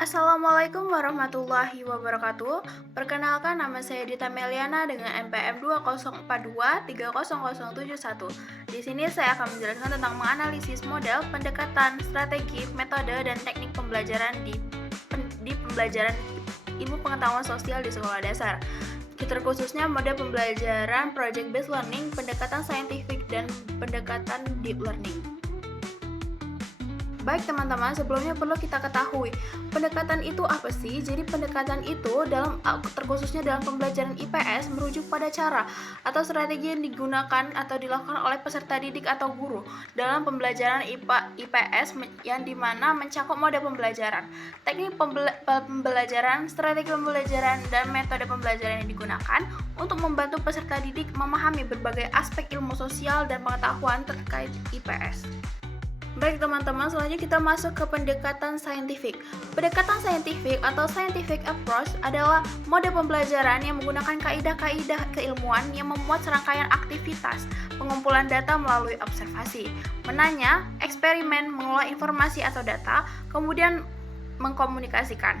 Assalamualaikum warahmatullahi wabarakatuh. Perkenalkan, nama saya Dita Meliana dengan NPM 2042300071. Di sini saya akan menjelaskan tentang menganalisis model, pendekatan, strategi, metode, dan teknik pembelajaran di pembelajaran ilmu pengetahuan sosial di sekolah dasar. Terkhususnya model pembelajaran project based learning, pendekatan saintifik, dan pendekatan deep learning. Baik teman-teman, sebelumnya perlu kita ketahui pendekatan itu apa sih? Jadi pendekatan itu terkhususnya dalam pembelajaran IPS merujuk pada cara atau strategi yang digunakan atau dilakukan oleh peserta didik atau guru dalam pembelajaran IPS yang dimana mencakup model pembelajaran, teknik pembelajaran, strategi pembelajaran, dan metode pembelajaran yang digunakan untuk membantu peserta didik memahami berbagai aspek ilmu sosial dan pengetahuan terkait IPS. Baik teman-teman, selanjutnya kita masuk ke pendekatan saintifik. Pendekatan saintifik atau scientific approach adalah mode pembelajaran yang menggunakan kaidah-kaidah keilmuan yang memuat serangkaian aktivitas, pengumpulan data melalui observasi, menanya, eksperimen, mengolah informasi atau data, kemudian mengkomunikasikan.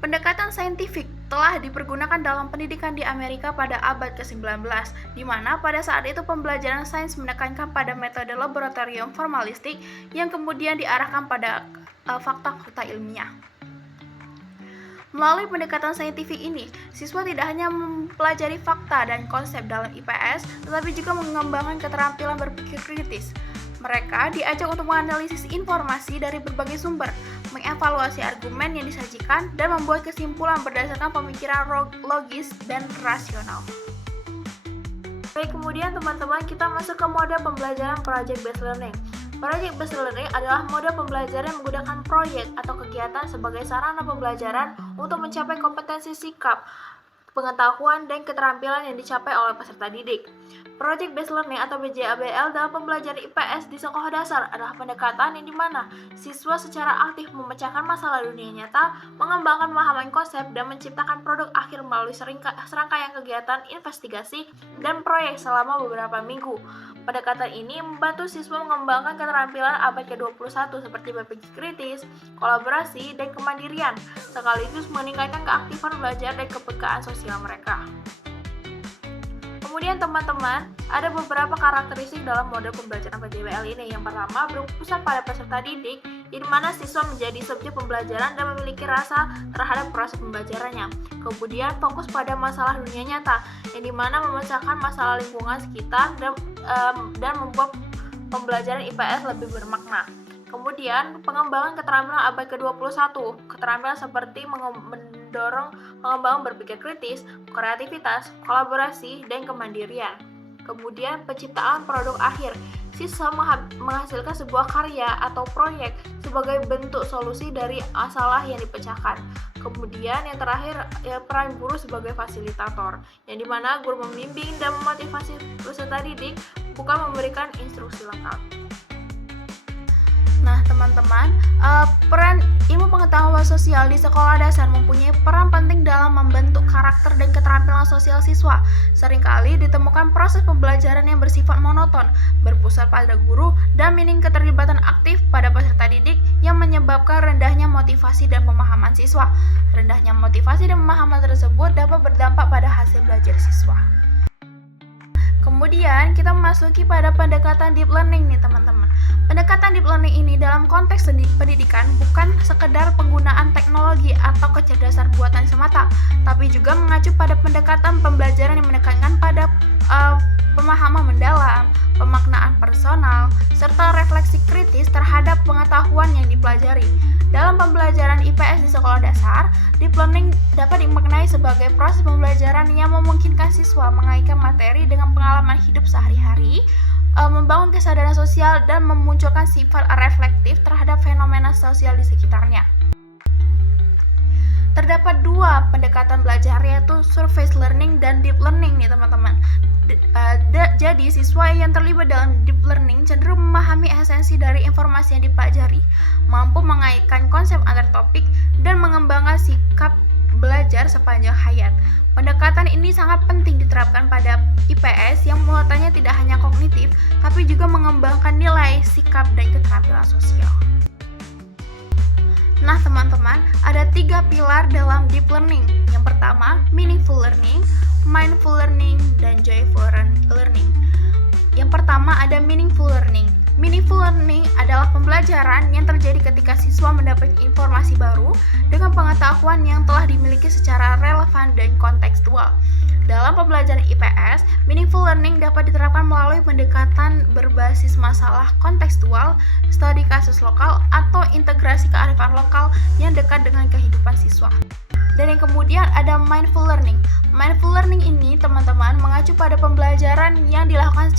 Pendekatan saintifik telah dipergunakan dalam pendidikan di Amerika pada abad ke-19, di mana pada saat itu pembelajaran sains menekankan pada metode laboratorium formalistik yang kemudian diarahkan pada fakta-fakta ilmiah. Melalui pendekatan saintifik ini, siswa tidak hanya mempelajari fakta dan konsep dalam IPS, tetapi juga mengembangkan keterampilan berpikir kritis. Mereka diajak untuk menganalisis informasi dari berbagai sumber, mengevaluasi argumen yang disajikan, dan membuat kesimpulan berdasarkan pemikiran logis dan rasional. Baik, kemudian teman-teman, kita masuk ke mode pembelajaran project based learning. Project based learning adalah mode pembelajaran yang menggunakan proyek atau kegiatan sebagai sarana pembelajaran untuk mencapai kompetensi sikap, pengetahuan, dan keterampilan yang dicapai oleh peserta didik. Project based learning atau PJBL dalam pembelajaran IPS di sekolah dasar adalah pendekatan yang dimana siswa secara aktif memecahkan masalah dunia nyata, mengembangkan pemahaman konsep, dan menciptakan produk akhir melalui serangkaian kegiatan investigasi dan proyek selama beberapa minggu. Pendekatan ini membantu siswa mengembangkan keterampilan abad ke-21 seperti berpikir kritis, kolaborasi, dan kemandirian, sekaligus meningkatkan keaktifan belajar dan kepekaan sosial mereka. Kemudian teman-teman, ada beberapa karakteristik dalam model pembelajaran PJBL ini. Yang pertama, berpusat pada peserta didik, di mana siswa menjadi subjek pembelajaran dan memiliki rasa terhadap proses pembelajarannya. Kemudian, fokus pada masalah dunia nyata, yang dimana memecahkan masalah lingkungan sekitar dan membuat pembelajaran IPS lebih bermakna. Kemudian, pengembangan keterampilan abad ke-21, keterampilan seperti mendorong pengembangan berpikir kritis, kreativitas, kolaborasi, dan kemandirian. Kemudian, penciptaan produk akhir. Siswa menghasilkan sebuah karya atau proyek sebagai bentuk solusi dari masalah yang dipecahkan. Kemudian, yang terakhir, peran guru sebagai fasilitator, yang dimana guru membimbing dan memotivasi peserta didik, bukan memberikan instruksi lengkap. Nah teman-teman, peran ilmu pengetahuan sosial di sekolah dasar mempunyai peran penting dalam membentuk karakter dan keterampilan sosial siswa. Seringkali ditemukan proses pembelajaran yang bersifat monoton, berpusat pada guru, dan minim keterlibatan aktif pada peserta didik yang menyebabkan rendahnya motivasi dan pemahaman siswa. Rendahnya motivasi dan pemahaman tersebut dapat berdampak pada hasil belajar siswa. Kemudian kita memasuki pada pendekatan deep learning nih teman-teman. Pendekatan deep learning ini dalam konteks pendidikan bukan sekedar penggunaan teknologi atau kecerdasan buatan semata, tapi juga mengacu pada pendekatan pembelajaran yang menekankan pada pemahaman mendalam, pemaknaan personal, serta refleksi kritis terhadap pengetahuan yang dipelajari. Dalam pembelajaran IPS di sekolah dasar, deep learning dapat dimaknai sebagai proses pembelajaran yang memungkinkan siswa mengaitkan materi dengan pengalaman hidup sehari-hari, membangun kesadaran sosial, dan memunculkan sifat reflektif terhadap fenomena sosial di sekitarnya. Terdapat dua pendekatan belajar, yaitu surface learning dan deep learning nih teman-teman. Jadi siswa yang terlibat dalam deep learning cenderung memahami esensi dari informasi yang dipelajari, mampu mengaitkan konsep antar topik, dan mengembangkan sikap belajar sepanjang hayat. Pendekatan ini sangat penting diterapkan pada IPS yang muatannya tidak hanya kognitif, tapi juga mengembangkan nilai, sikap, dan keterampilan sosial. Nah, teman-teman, ada 3 pilar dalam deep learning. Yang pertama, meaningful learning, mindful learning, dan joyful learning. Yang pertama ada meaningful learning. Meaningful learning adalah pembelajaran yang terjadi ketika siswa mendapat informasi baru dengan pengetahuan yang telah dimiliki secara relevan dan kontekstual. Dalam pembelajaran IPS, meaningful learning dapat diterapkan melalui pendekatan berbasis masalah kontekstual, studi kasus lokal, atau integrasi kearifan lokal yang dekat dengan kehidupan siswa. Dan yang kemudian ada mindful learning. Mindful learning ini, teman-teman, mengacu pada pembelajaran yang dilakukan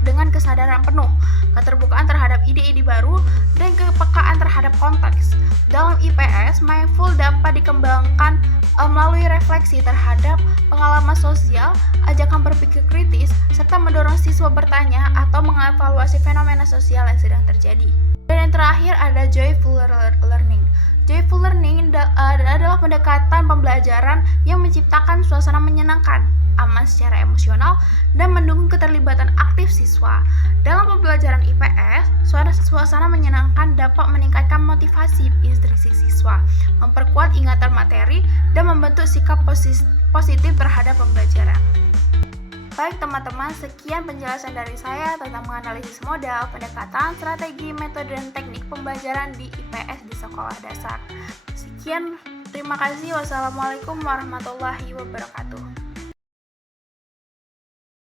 dengan kesadaran penuh, keterbukaan terhadap ide-ide baru, dan kepekaan terhadap konteks. Dalam IPS, mindful dapat dikembangkan melalui refleksi terhadap pengalaman sosial, ajakan berpikir kritis, serta mendorong siswa bertanya atau mengevaluasi fenomena sosial yang sedang terjadi. Dan yang terakhir ada joyful learning. Joyful learning adalah pendekatan pembelajaran yang menciptakan suasana menyenangkan, aman secara emosional, dan mendukung keterlibatan aktif siswa. Dalam pembelajaran IPS, suasana menyenangkan dapat meningkatkan motivasi instruksi siswa, memperkuat ingatan materi, dan membentuk sikap positif terhadap pembelajaran. Baik teman-teman, sekian penjelasan dari saya tentang menganalisis modal, pendekatan, strategi, metode, dan teknik pembelajaran di IPS di sekolah dasar. Sekian, terima kasih. Wassalamualaikum warahmatullahi wabarakatuh.